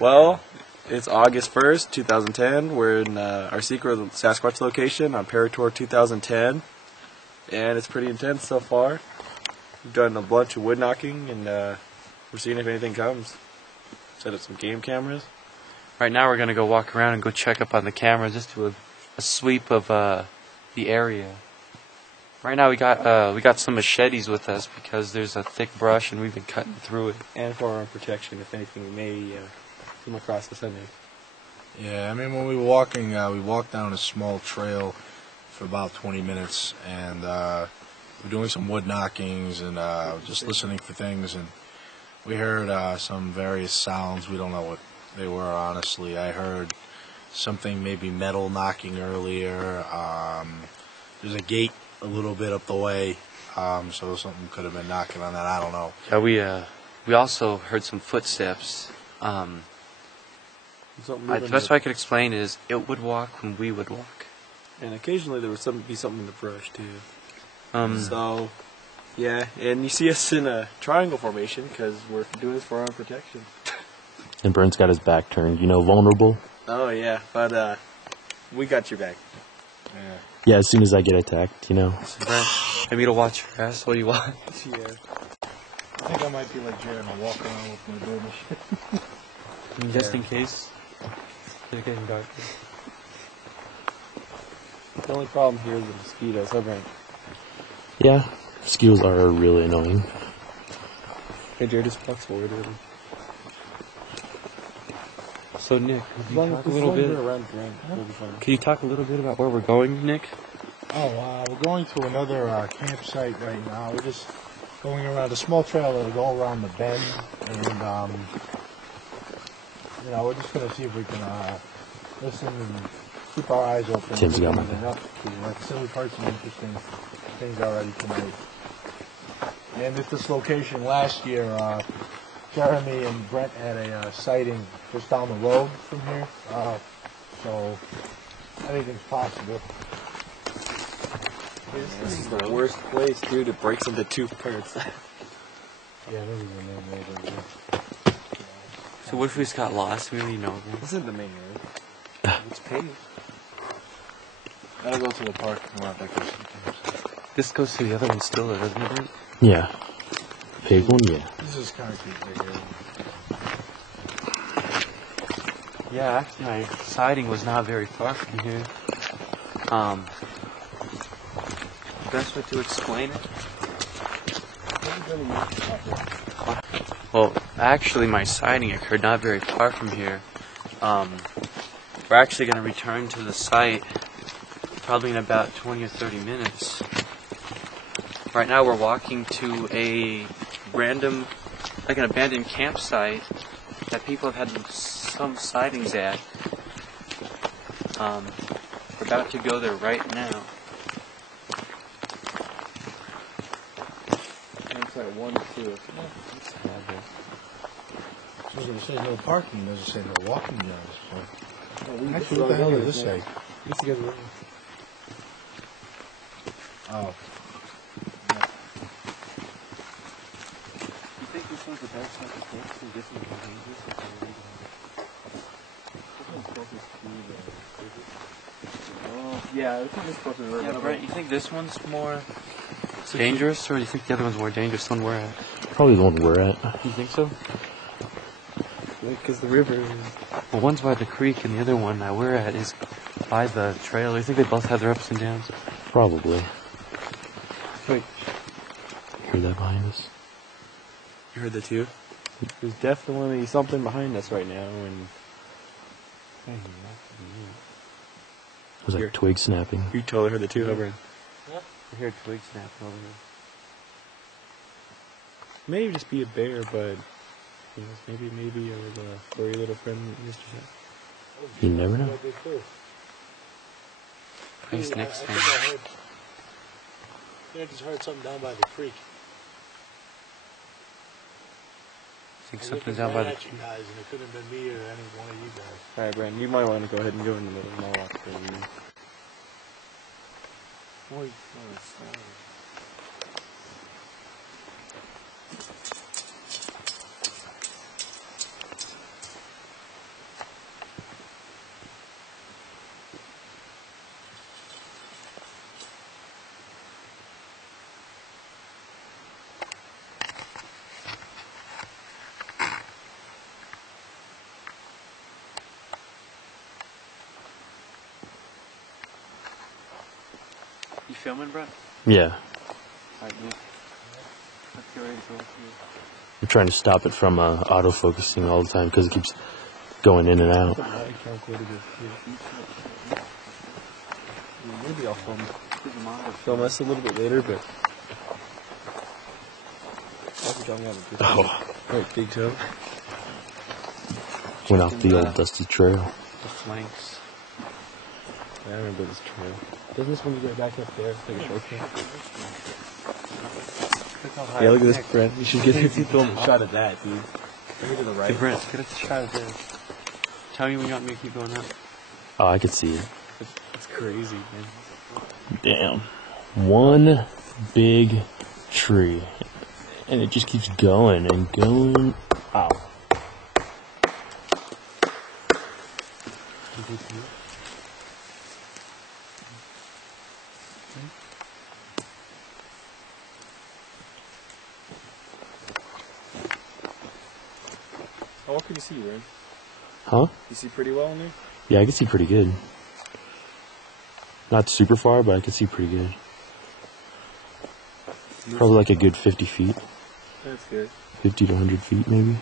Well, it's August 1st, 2010. We're in our secret Sasquatch location on Paratour 2010. And it's pretty intense so far. We've done a bunch of wood knocking and we're seeing if anything comes. Set up some game cameras. Right now we're going to go walk around and go check up on the cameras, just do a sweep of the area. Right now we got some machetes with us because there's a thick brush and we've been cutting through it. And for our own protection, if anything, we may come across the Sunday. Yeah, I mean, when we were walking, we walked down a small trail for about 20 minutes, and we're doing some wood knockings and just listening for things, and we heard some various sounds. We don't know what they were, honestly. I heard something, maybe metal knocking earlier. There's a gate a little bit up the way, so something could have been knocking on that. I don't know. Yeah, we also heard some footsteps. The best way I could explain is it would walk when we would walk. And occasionally there would be something in the brush too. So, yeah, and you see us in a triangle formation because we're doing this for our own protection. And Brent's got his back turned, vulnerable. Oh yeah, but we got your back. Yeah, as soon as I get attacked, So Brent, maybe to watch your ass while you watch. Yeah. I think I might be like Jared and walk around with my beard and shit. Just in case. It's getting dark. The only problem here is the mosquitoes, huh, Brent? Yeah, mosquitoes are really annoying. Hey, Jared, just walk forward with him. So Nick, can you talk a little bit about where we're going, Nick? Oh, we're going to another campsite right now. We're just going around a small trail that'll go around the bend, and we're just going to see if we can listen and keep our eyes open. Tim's got my Silly parts and interesting things already tonight. And at this location last year, Jeremy and Brent had a sighting just down the road from here, so anything's possible. This is the worst place, dude. It breaks into two parts. Yeah, this is the main road. So what if we just got lost? We don't even know. This isn't the main road. It's paved. Gotta go to the park and we'll have that goes. This goes to the other one still, doesn't it? Yeah. Pig one, yeah. This is concrete right here. Yeah, actually my sighting was not very far from here. The best way to explain it? Well, actually my sighting occurred not very far from here. We're actually going to return to the site probably in about 20 or 30 minutes. Right now we're walking to a random, an abandoned campsite that people have had some sightings at. We're about to go there right now. Campsite 1 2. It says no parking, it doesn't say no walking zones. So. Actually, What the hell does this say? Let's get it. Oh. You think this one's the best one to take? Because this one's more dangerous? This one's closest to the... Oh, yeah, this one's closer to the river. Yeah, Brent, you think this one's more dangerous, or do you think the other one's more dangerous than we're at? Probably the one we're at. You think so? Because the river... Well, one's by the creek, and the other one that we're at is by the trail. Do you think they both have their ups and downs? Probably. Wait. Hear that behind us? You heard the two? There's definitely something behind us right now, and... It was like twig snapping. You totally heard the two, huh, Brent? Yeah. I hear twigs snapping over here. Maybe just be a bear, but... Maybe a furry little friend, Mr. Shep. You never know. Please, next time. I just heard something down by the creek. I think something's down by the creek. Guys, and it could have been me or any one of you guys. Alright, Brandon, you might want to go ahead and go in the middle and I'll walk for you. Boy, filming, bro? Yeah. Alright, Nick. Let's get ready to go through. I'm trying to stop it from autofocusing all the time because it keeps going in and out. Maybe I'll film us a little bit later, but... Oh. Right, big toe. Went off the old dusty trail. The flanks. Yeah, I remember this trail. Doesn't this one go back up there? Take a shortcut. Yeah, look at this, Brent. You should get a shot of that, dude. Bring it to the right. Hey, Brent, get a shot of this. Tell me when you want me to keep going up. Oh, I could see it. It's crazy, man. Damn. One big tree. And it just keeps going and going. Ow. Oh, what can you see, Ren? Huh? You see pretty well in there? Yeah, I can see pretty good. Not super far, but I can see pretty good. Probably like a good 50 feet. That's good. 50 to 100 feet, maybe.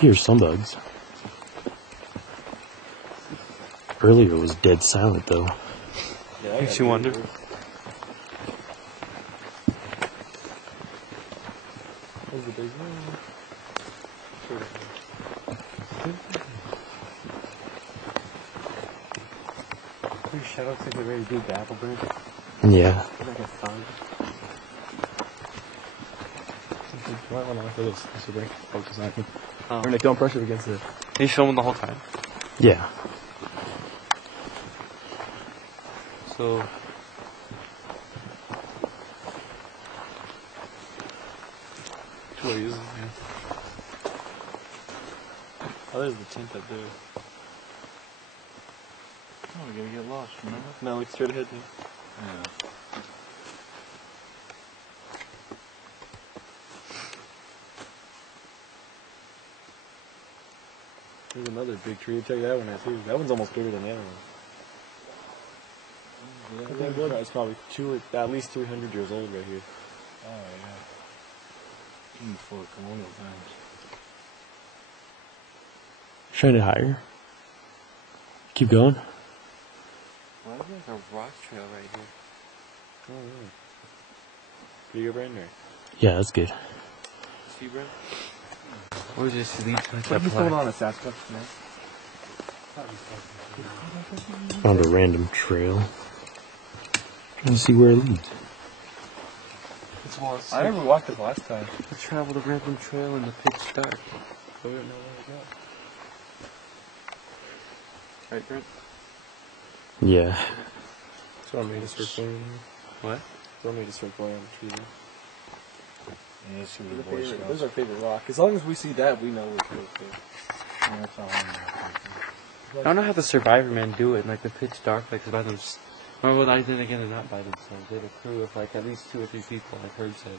Here's some bugs. Earlier it was dead silent, though. Yeah, Makes you wonder. Where's the big one? Your shadow looks like they're ready to do battle, Brent. Yeah. Like a thug. You might want to look at this. This will bring focus on it. Oh. We're going to don't press it against it. Are you filming the whole time? Yeah. So... Which way is it, man? Oh, there's the tent up there. Oh, we're gonna get lost, remember? No, look straight ahead, dude. Yeah. There's another big tree. Check that one out, too. That one's almost bigger than the other one. Yeah, it's probably at least 300 years old right here. Oh, yeah. Even before colonial times. Trying it higher. Keep going. Why is there like a rock trail right here? Oh, yeah. Pretty good right there. Yeah, that's good. See, Brent? Or just lead to like What's going on at Sasquatch, man? Found a random trail. Trying to see where it leads. It's I never walked it last time. I traveled a random trail in the pitch dark. So we don't know where to go. Right, Brent? Yeah. So I made a circle. What? So I made a circle on the tree. Yeah, see where the Boy This is Scouts. our favorite rock. As long as we see that, we know we're good. Yeah, that's all I know. I don't know how the survivor men do it in like the pitch dark, like by themselves. Or well, then again, they're not by themselves. They have a crew of like at least 2 or 3 people. I've heard said.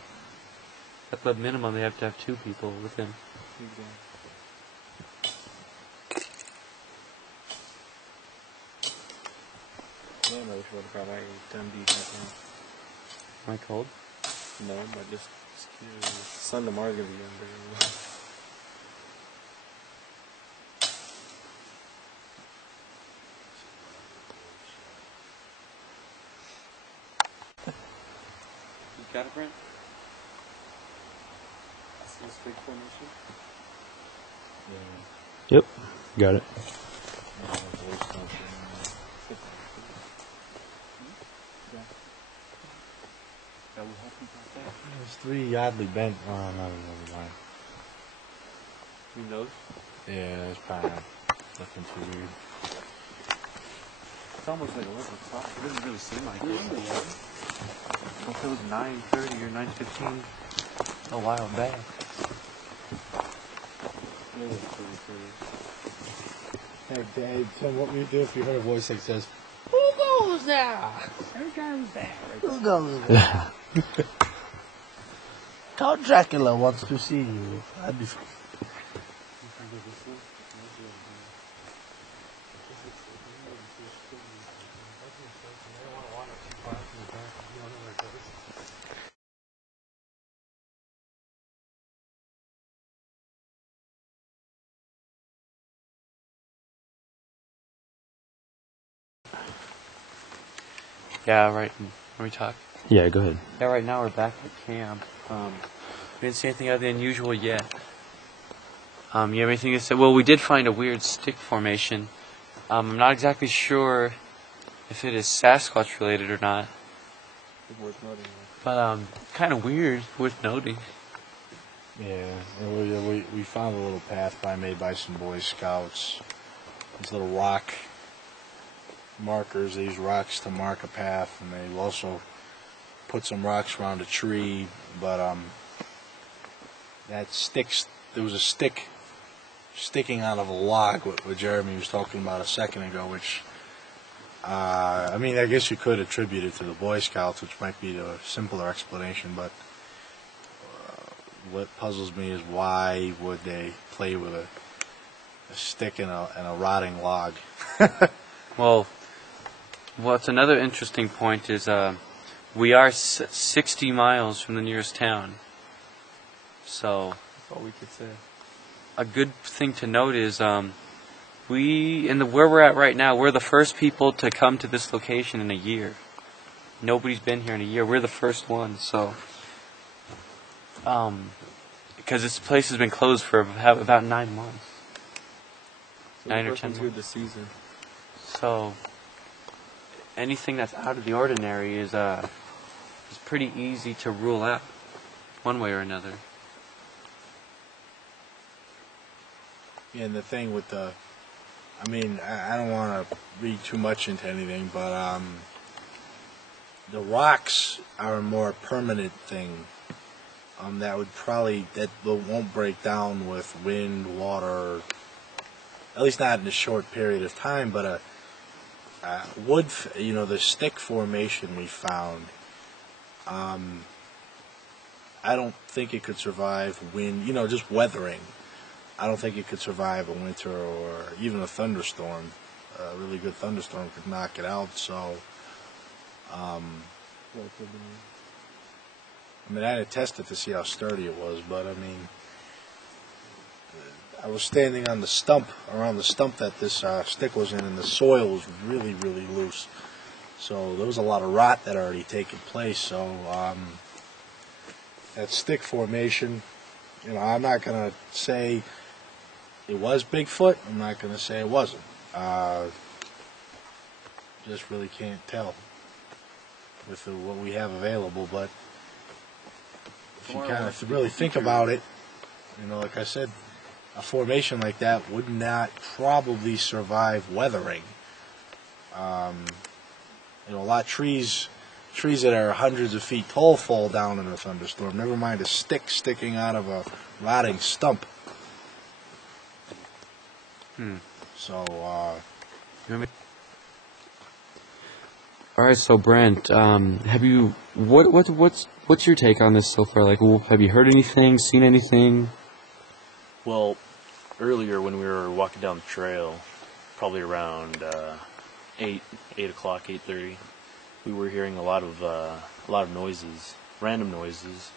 At the minimum, they have to have 2 people with them. Yeah, no, we should have brought our Dundee hat now. Am I cold? No, but just curious. Sun tomorrow's gonna be younger. You got it, Brent? This big formation? Yep. Got it. There's 3 oddly bent. Oh, no, never mind. Who knows? Yeah, it's probably looking too weird. It's almost like a little clock. It doesn't really seem like it. Well, if it was 9:30 or 9:15 a while back. Hey, Tim, what would you do if you heard a voice that says, Who goes there? Who goes there? Who goes there? Count Dracula wants to see you. I'd be Yeah, right. Can we talk? Yeah, go ahead. Yeah, right now we're back at camp. We didn't see anything out of the unusual yet. You have anything to say? Well, we did find a weird stick formation. I'm not exactly sure if it is Sasquatch related or not. But kind of weird, worth noting. Yeah, we found a little path made by some Boy Scouts. These little rock markers. They use rocks to mark a path, and they also put some rocks around a tree. But that sticks. There was a stick sticking out of a log, what Jeremy was talking about a second ago, which, I mean, I guess you could attribute it to the Boy Scouts, which might be the simpler explanation, but what puzzles me is why would they play with a stick and a rotting log? Well, what's another interesting point is we are 60 miles from the nearest town. So That's all we could say. a good thing to note is where we're at right now, we're the first people to come to this location in a year. Nobody's been here in a year. We're the first ones, so because this place has been closed for about 9 months. So 9 or 10 good months. this season. So anything that's out of the ordinary is pretty easy to rule out, one way or another. And the thing with I don't want to read too much into anything, but the rocks are a more permanent thing. That won't break down with wind, water, at least not in a short period of time. But wood, the stick formation we found, I don't think it could survive wind, just weathering. I don't think it could survive a winter or even a thunderstorm. A really good thunderstorm could knock it out. So, I didn't test it to see how sturdy it was, but I was standing on around the stump that this stick was in, and the soil was really, really loose. So there was a lot of rot that already taken place. So that stick formation, I'm not going to say it was Bigfoot. I'm not going to say it wasn't. Just really can't tell with what we have available. But if you kind of really think about it, like I said, a formation like that would not probably survive weathering. A lot of trees that are hundreds of feet tall fall down in a thunderstorm. Never mind a stick sticking out of a rotting stump. So, All right, so Brent, what's your take on this so far? Like, have you heard anything, seen anything? Well, earlier when we were walking down the trail, probably around 8 o'clock, 8:30, we were hearing a lot of noises, random noises,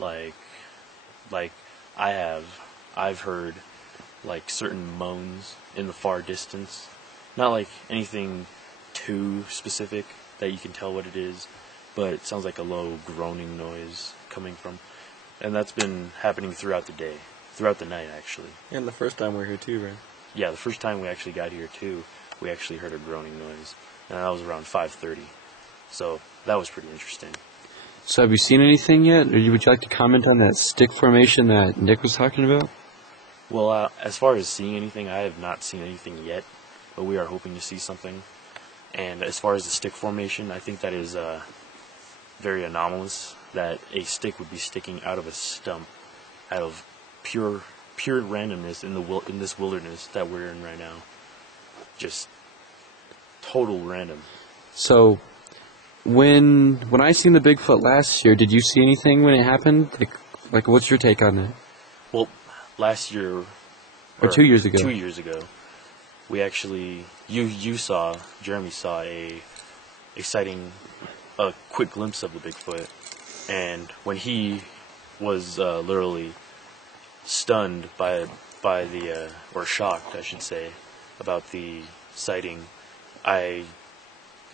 like I've heard like certain moans in the far distance, not like anything too specific that you can tell what it is, but it sounds like a low groaning noise coming from, and that's been happening throughout the night actually. And the first time we were here too, right? Yeah, the first time we actually got here too, we actually heard a groaning noise, and that was around 5:30. So that was pretty interesting. So have you seen anything yet? Or would you like to comment on that stick formation that Nick was talking about? Well, as far as seeing anything, I have not seen anything yet, but we are hoping to see something. And as far as the stick formation, I think that is very anomalous, that a stick would be sticking out of a stump, out of pure randomness in this wilderness that we're in right now. Just total random. So, when I seen the Bigfoot last year, did you see anything when it happened? Like what's your take on it? Well, last year, or 2 years ago. 2 years ago, we actually, Jeremy saw a quick glimpse of the Bigfoot, and when he was literally stunned by or shocked, I should say, about the sighting, I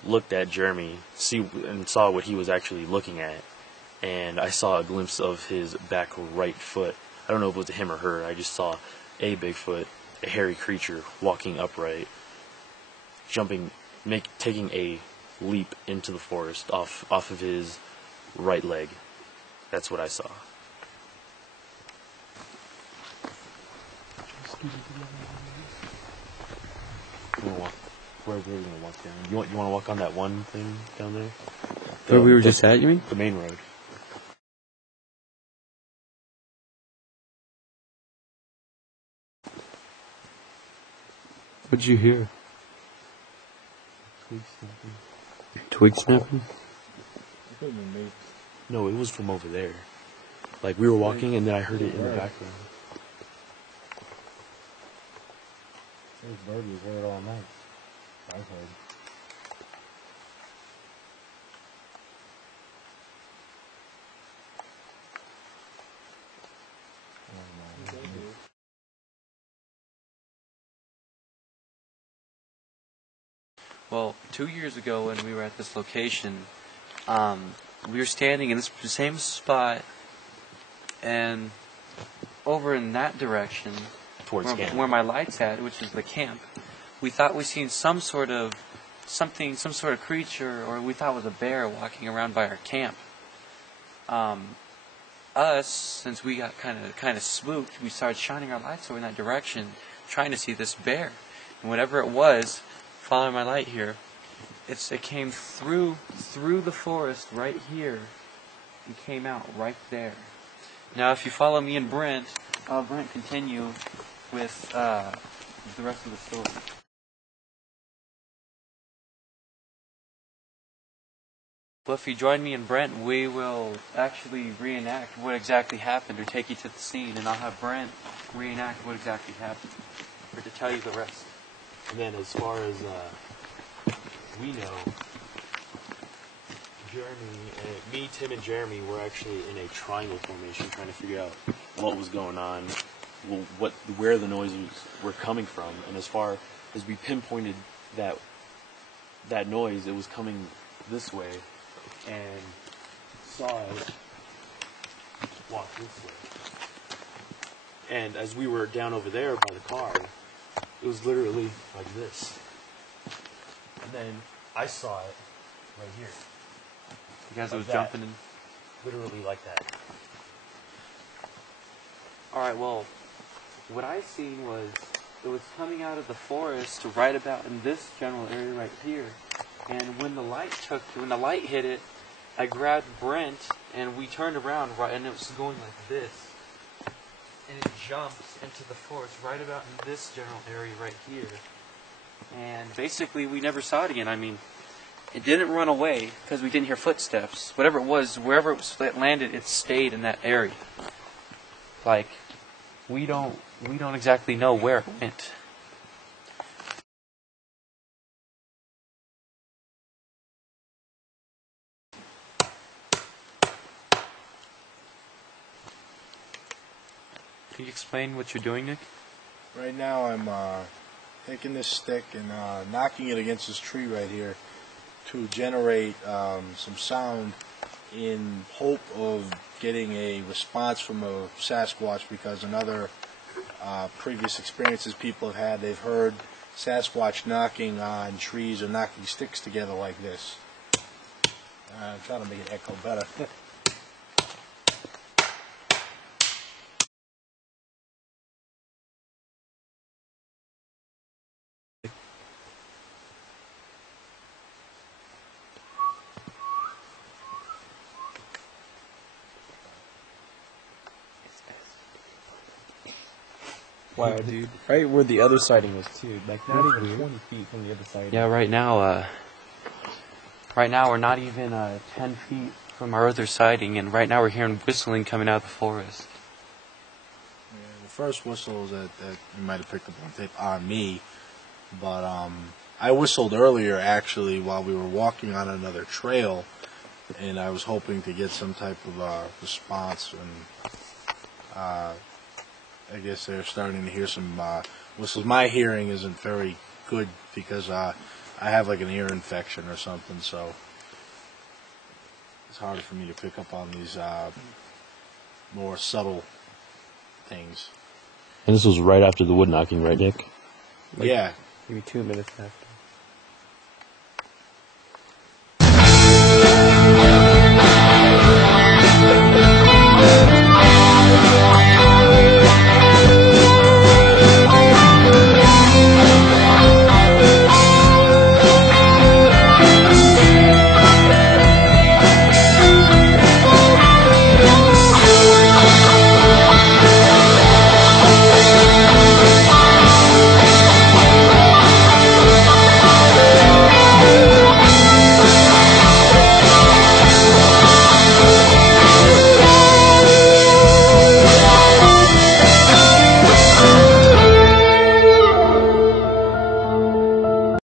looked at Jeremy, and saw what he was actually looking at, and I saw a glimpse of his back right foot. I don't know if it was him or her. I just saw a Bigfoot, a hairy creature, walking upright, taking a leap into the forest off of his right leg. That's what I saw. Where are we gonna walk down? You want to walk on that one thing down there? Where we were just at, you mean? The main road. What'd you hear? Twig snapping? No, it was from over there. Like, we were walking and then I heard it in the background. Those birds was heard all night. I've heard. Well, 2 years ago when we were at this location, we were standing in this same spot, and over in that direction, Towards camp. where my light's at, which is the camp, we thought we seen some sort of creature, or we thought it was a bear walking around by our camp. Us, since we got kind of spooked, we started shining our lights over in that direction, trying to see this bear, and whatever it was, following my light here, it came through the forest right here and came out right there. Now, if you follow me and Brent, I'll continue with the rest of the story. Well, if you join me and Brent, we will actually reenact what exactly happened, or take you to the scene, and I'll have Brent reenact what exactly happened, or to tell you the rest. And then as far as we know, me, Tim, and Jeremy were actually in a triangle formation trying to figure out what was going on, where the noises were coming from. And as far as we pinpointed that noise, it was coming this way, and saw it walk this way. And as we were down over there by the car, it was literally like this. And then I saw it right here. You guys Like was that. jumping in. Literally like that. Alright, well, what I seen was, it was coming out of the forest right about in this general area right here. And when the light hit it, I grabbed Brent and we turned around and it was going like this. And it jumps into the forest right about in this general area right here. And basically we never saw it again. I mean, it didn't run away because we didn't hear footsteps. Whatever it was, wherever it landed, it stayed in that area. Like, we don't exactly know where it went. Can you explain what you're doing, Nick? Right now I'm taking this stick and knocking it against this tree right here to generate some sound in hope of getting a response from a Sasquatch, because in other previous experiences people have had, they've heard Sasquatch knocking on trees or knocking sticks together like this. I'm trying to make it echo better. Wow, dude. Right where the other sighting was, too. Like, not even 20 feet from the other sighting. Yeah, right now we're not even 10 feet from our other sighting, and right now we're hearing whistling coming out of the forest. Yeah, the first whistle that you might have picked up on tape on me, but I whistled earlier actually while we were walking on another trail, and I was hoping to get some type of response, and I guess they're starting to hear some whistles. My hearing isn't very good because I I have like an ear infection or something, so it's harder for me to pick up on these more subtle things. And this was right after the wood knocking, right, Nick? Yeah. Maybe 2 minutes after.